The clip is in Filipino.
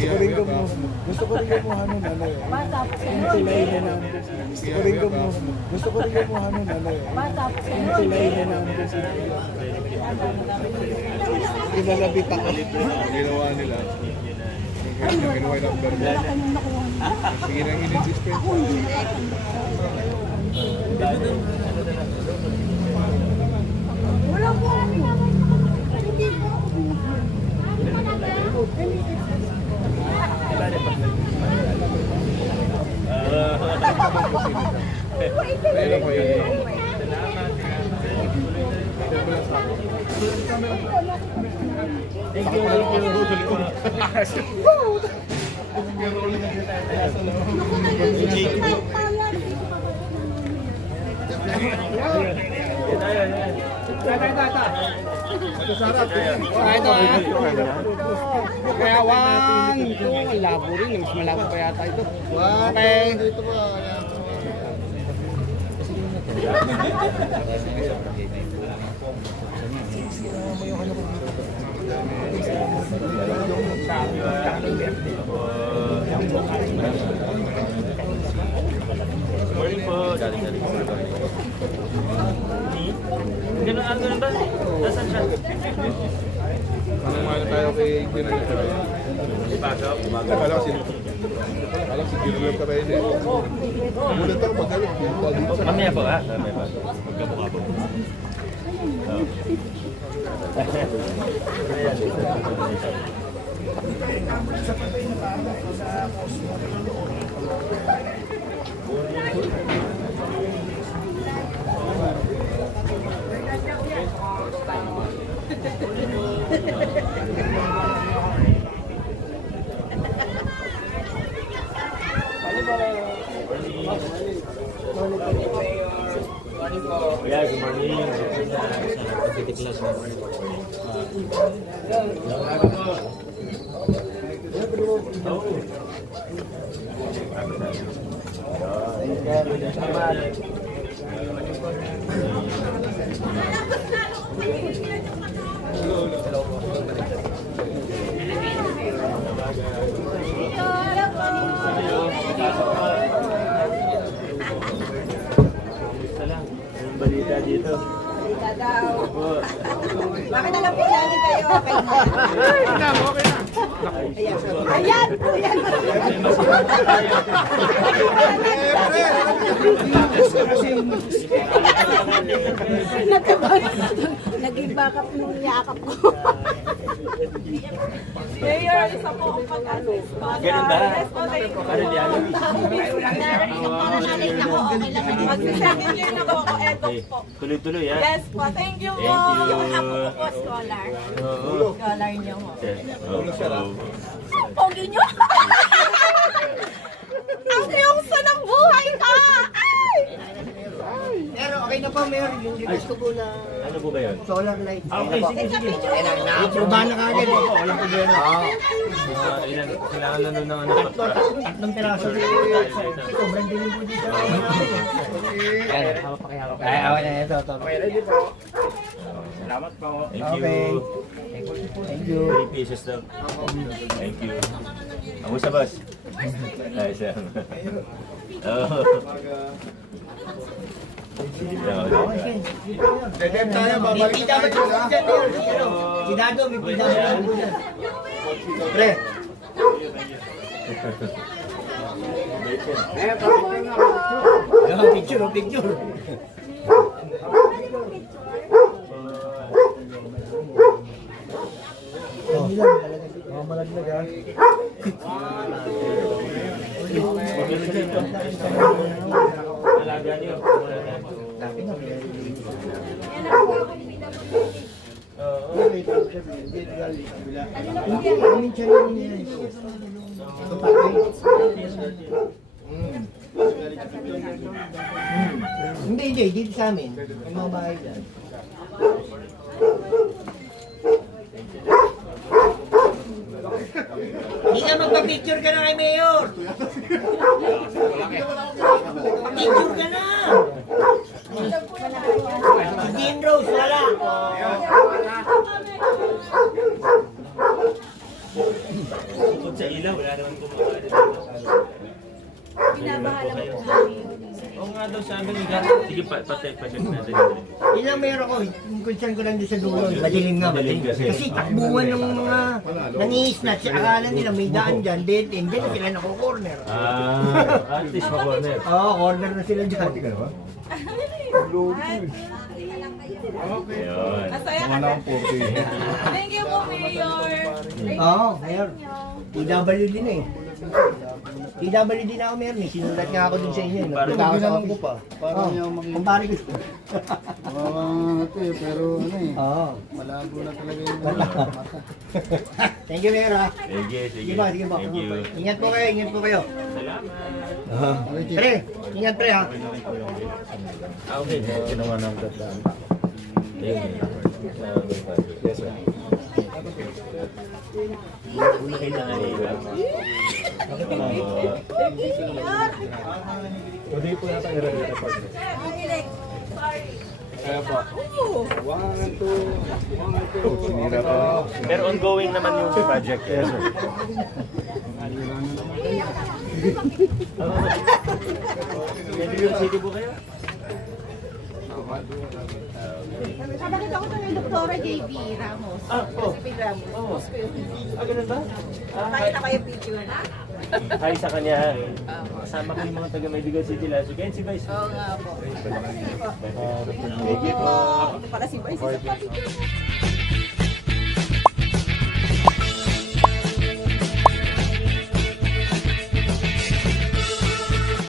Gusto ko rin kumuha nun, ano eh. Yung tulay na nandun. Gusto ko rin kumuha nun, ano eh. Yung tulay na nandun. Kinalabit ako. Ginawa nila. Ginawa yung number mo. Sige nang in-dispense. Wala po. Hindi po. Ayun po yun. Kaya wang ito, ang labo rin. Mas malabo pa yata ito. Okay. Dito ba? Morning po. Galing-galing po. Ganun ba? Nasaan siya? Ano tayo kay Ginay? Pasok. Akala ko si Ginay ka tayo din. Mulat ako magalit. Mamaya po ha? Mamaya po. Magkabuka po. Yeah, good morning. Sa Pacific Class. Anong balita dito? Bakit alam po namin kayo? Okay na. Okay na. Ayan po yan. Naging backup nung yakap ko. Mayor, isa po ang pag-assist. Ganun ba? Para diyan? Mag-second year na po ako, edok po. Tuloy-tuloy ha? Yes po, thank you po. Thank you. Ako po, scholar. Oo. Scholar niyo po. Oo. Pogi niyo! Ang yungso ng buhay ka! Ay! Pero okay na po, Mayor. Yung gusto ko na Ano po ba yun? solar light. Okay, sige, sige. Na-approve na kagad. Walang problema. Ilan, kailangan na nun ng ano? Tatlong piraso. Sobrang dilim po dito. Ay, awan na ito. Salamat po. Thank Okay. you. Thank you. 3 pieces lang. Thank you. Kamusta, boss? Ay, siya. Oo. Dedem tayo, babalik May tayo pita ba dyan, dyan, Mayor? Si Dado, may pita ba dyan? Pre. Picture. Oh, malaglag ha. Alaga niyo. Hindi, dito sa amin. May mga bahay dyan. Hindi ka magpa-picture ka na kay Mayor. Picture ka na. Si Jean Rose, wala. Bukod sa ilaw, wala naman kumakain. Binabahala mo po kami. Oo nga daw sabi niya. Sige, pa-check natin. Ilang meron ko, yung concern ko lang doon sa dulo, madilim nga, madilim. Kasi takbuhan ng mga nangi-snatch, akala nila may daan dyan, dead end, dyan na sila nako-corner. At least ma-corner. Oo, corner na sila dyan. Ayun. Masaya ka Wala na. akong 40. Thank you po, Mayor. Oo, mayor. PWD na eh. PWD na ako, mayor. May sinulat nga ako dun sa inyo. Nagpunta ako sa office. Para niya ako makita. Kumpare ko. Ito eh, pero ano eh. Oo. Malabo na talaga yung mata. Thank you, mayor ha. Sige, sige. Sige ba, sige ba. Thank you. Ingat po kayo, ingat po kayo. Salamat. Pre, ingat pre ha. Okay, ginawa ng tatlaan. Yes, sir. Nakita nga nila. Hindi po yata i-relate pa. Kaya pa. 1, 2. Sinira pa. Pero ongoing naman yung project. Yes, sir. Medyo yung city po kayo? Nakita ko ng Dr. JB Ramos. JB Ramos. Ganun ba? Nakita ko yung picture. Hi sa kanya. Kasama ko yung mga taga Medical City last weekend. Si Vice. Oo nga po. Thank you po. Para si Vice.